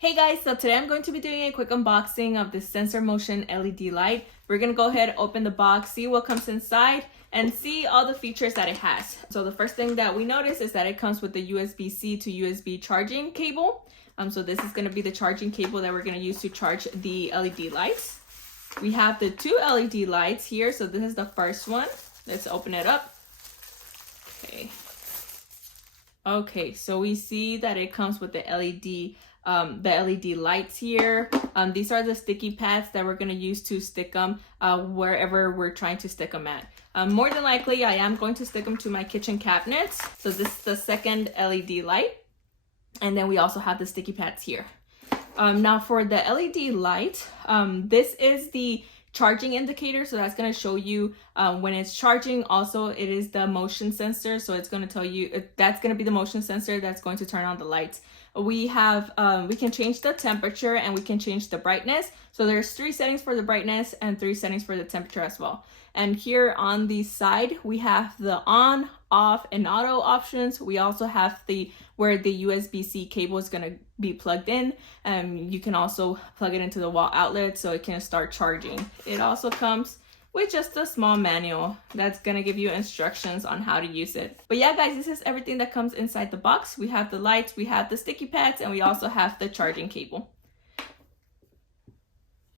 Hey guys, so today I'm going to be doing a quick unboxing of this Sensor Motion LED light. We're going to go ahead, open the box, see what comes inside, and see all the features that it has. So the first thing that we notice is that it comes with the USB-C to USB charging cable. So this is going to be the charging cable that we're going to use to charge the LED lights. We have the two LED lights here, so this is the first one. Let's open it up. Okay, so we see that it comes with the LED lights here. These are the sticky pads that we're going to use to stick them wherever we're trying to stick them at. More than likely, I am going to stick them to my kitchen cabinets. So this is the second LED light. And then we also have the sticky pads here. Now for the LED light, this is the charging indicator, so that's going to show you when it's charging. Also, it is the motion sensor, so it's going to tell you that's going to be the motion sensor that's going to turn on the lights. We have we can change the temperature and we can change the brightness. So there's 3 settings for the brightness and 3 settings for the temperature as well. And here on the side we have the on, off, and auto options. We also have where the USB-C cable is going to be plugged in. You can also plug it into the wall outlet so it can start charging. It also comes with just a small manual that's gonna give you instructions on how to use it. But yeah guys, this is everything that comes inside the box. We have the lights, we have the sticky pads, and we also have the charging cable.